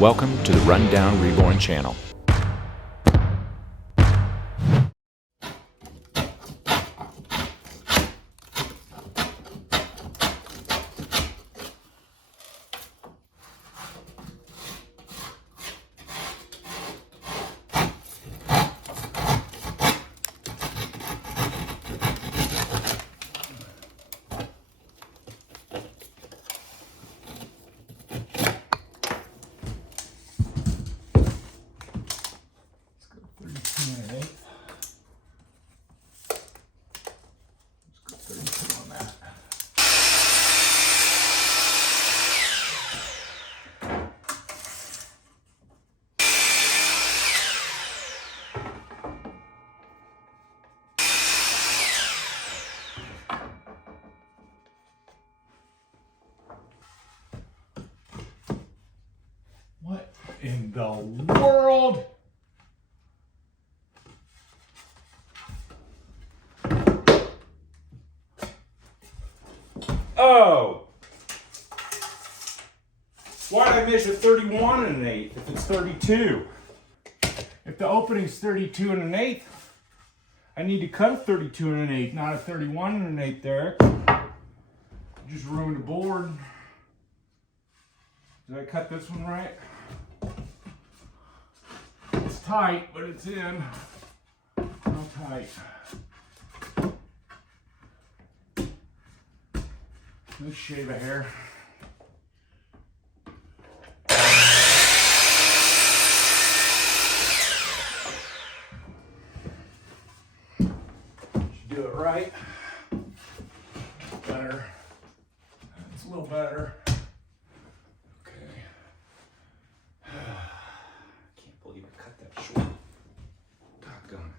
Welcome to the Rundown Reborn channel. What in the world? Oh! Why did I measure 31 1/8 if it's 32? If the opening's 32 1/8, I need to cut a 32 1/8, not a 31 1/8 there. Just ruined the board. Did I cut this one right? It's tight, but it's in. How tight? Let's shave a hair. Should do it right. Better. It's a little better. Can't believe I cut that short. Doggone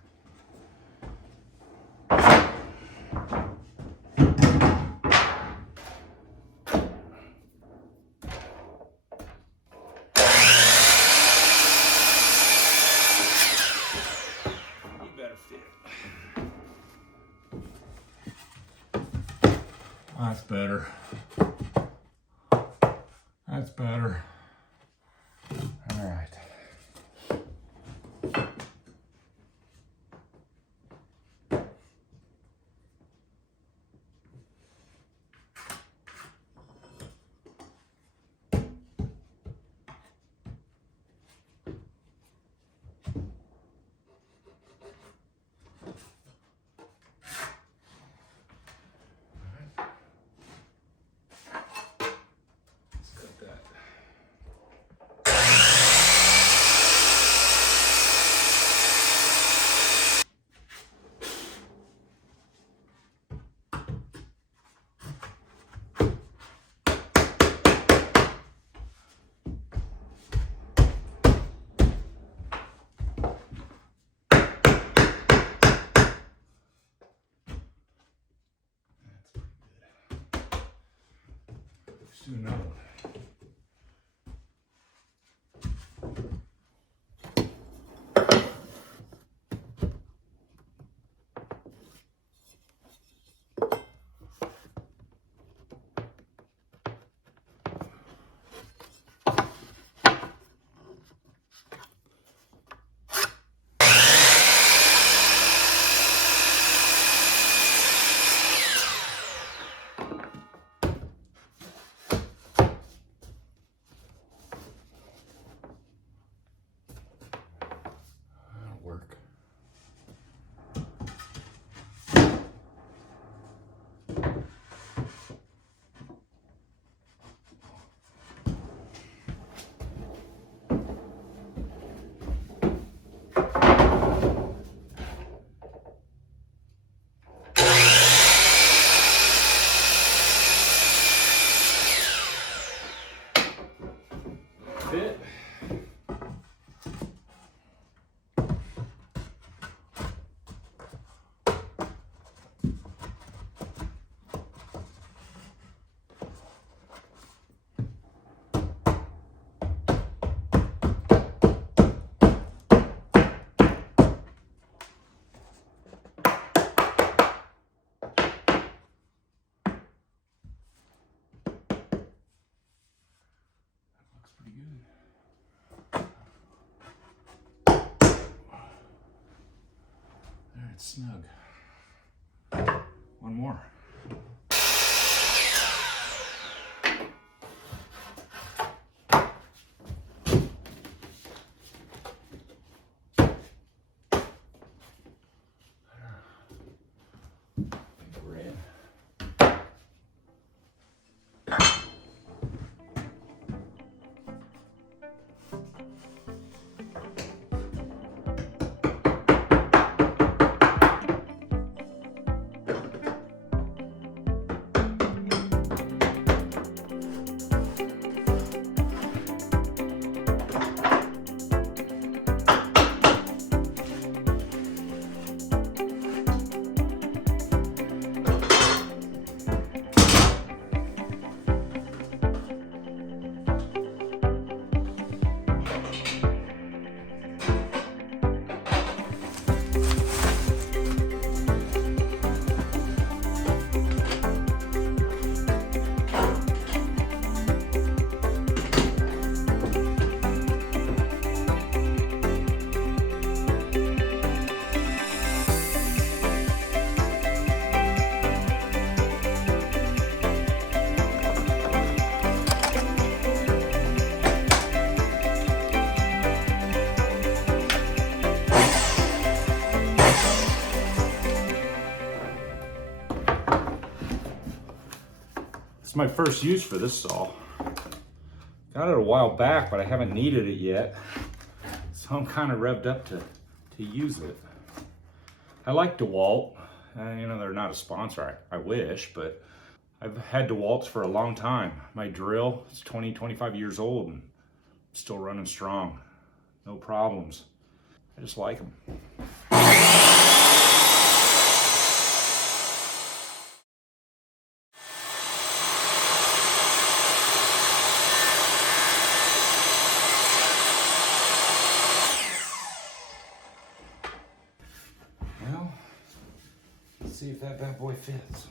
You better fit. That's better. That's better. All right. Let's cut that. Let's do another one. That'll work. Fit. Looks pretty good. That's snug. One more. It's my first use for this saw. Got it a while back, but I haven't needed it yet. So I'm kind of revved up to use it. I like DeWalt. You know, they're not a sponsor, I wish, but I've had DeWalts for a long time. My drill is 20, 25 years old and still running strong. No problems. I just like them. Well, let's see if that bad boy fits.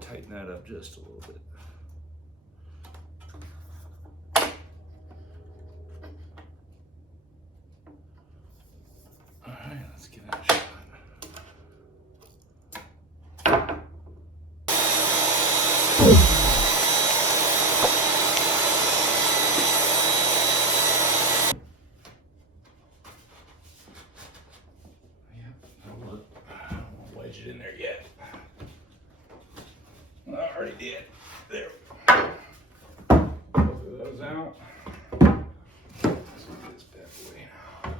Tighten that up just a little bit. All right, let's give that a shot. Yeah, I'll wedge it in there yet. I already did. There. Both of those out. Let's get this bad boy now.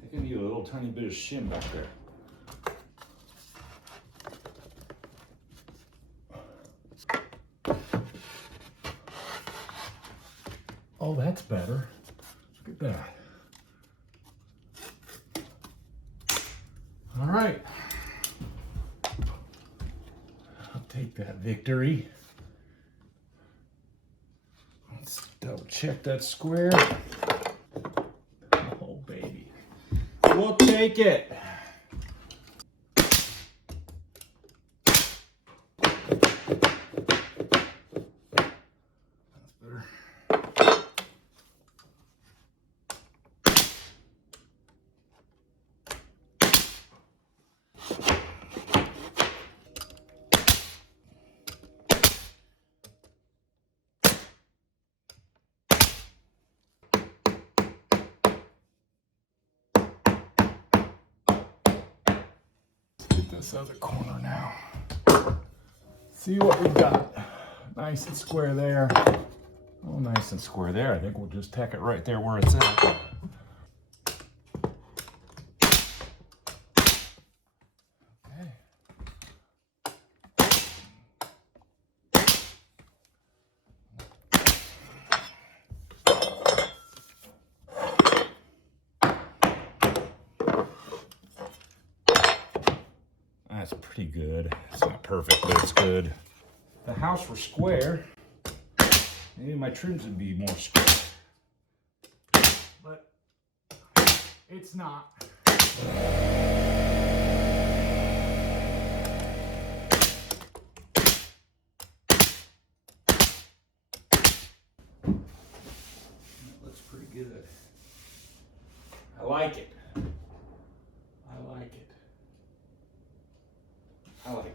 I think I need a little tiny bit of shim back there. Oh, that's better. Look at that. All right. I'll take that victory. Let's double check that square. Oh, baby. We'll take it. That's better. Get this other corner now. See what we got. Nice and square there. Oh, nice and square there. I think we'll just tack it right there where it's at. That's pretty good. It's not perfect, but it's good. If the house were square, maybe my trims would be more square. But it's not. That looks pretty good. I like it. I like it. I like it.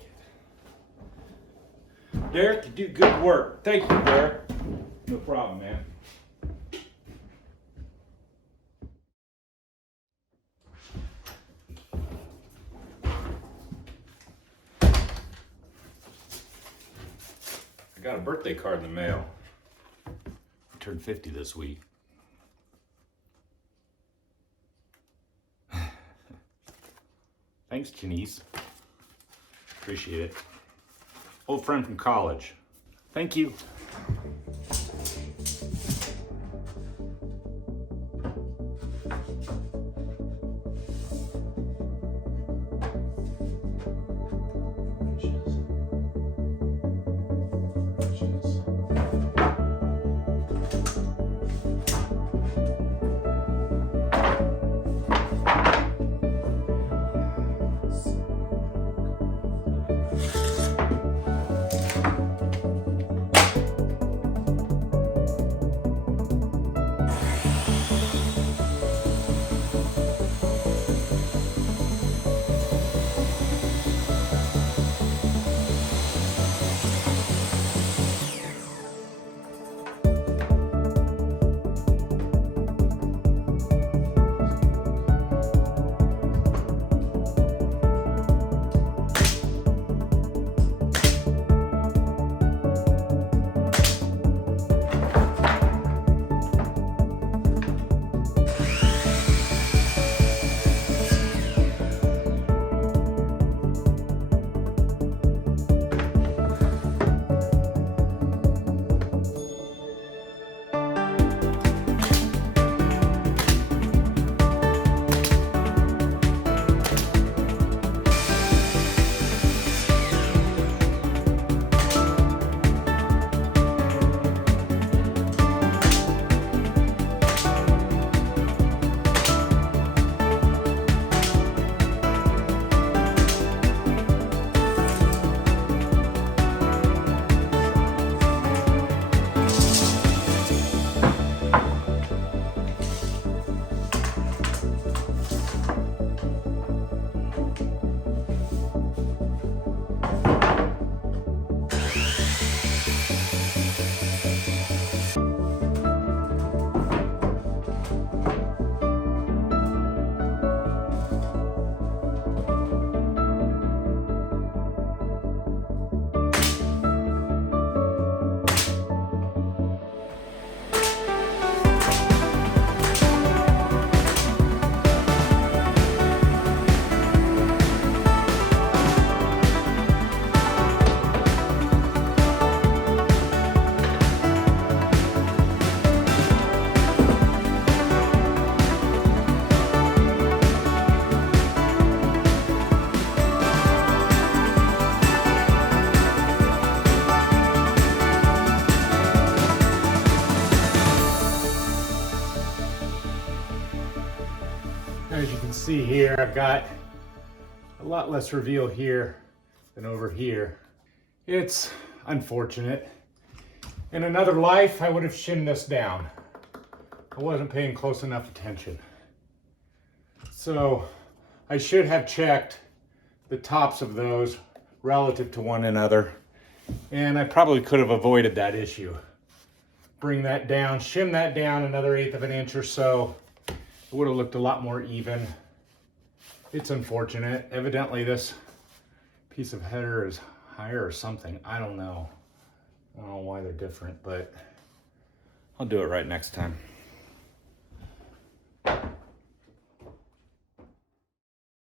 Deric, you do good work. Thank you, Deric. No problem, man. I got a birthday card in the mail. I turned 50 this week. Thanks, Janice. Appreciate it. Old friend from college. Thank you. As you can see here, I've got a lot less reveal here than over here. It's unfortunate. In another life, I would have shimmed this down. I wasn't paying close enough attention. So I should have checked the tops of those relative to one another, and I probably could have avoided that issue. Bring that down, shim that down another 1/8 of an inch or so. It would have looked a lot more even. It's unfortunate. Evidently this piece of header is higher or something. I don't know. I don't know why they're different, but I'll do it right next time.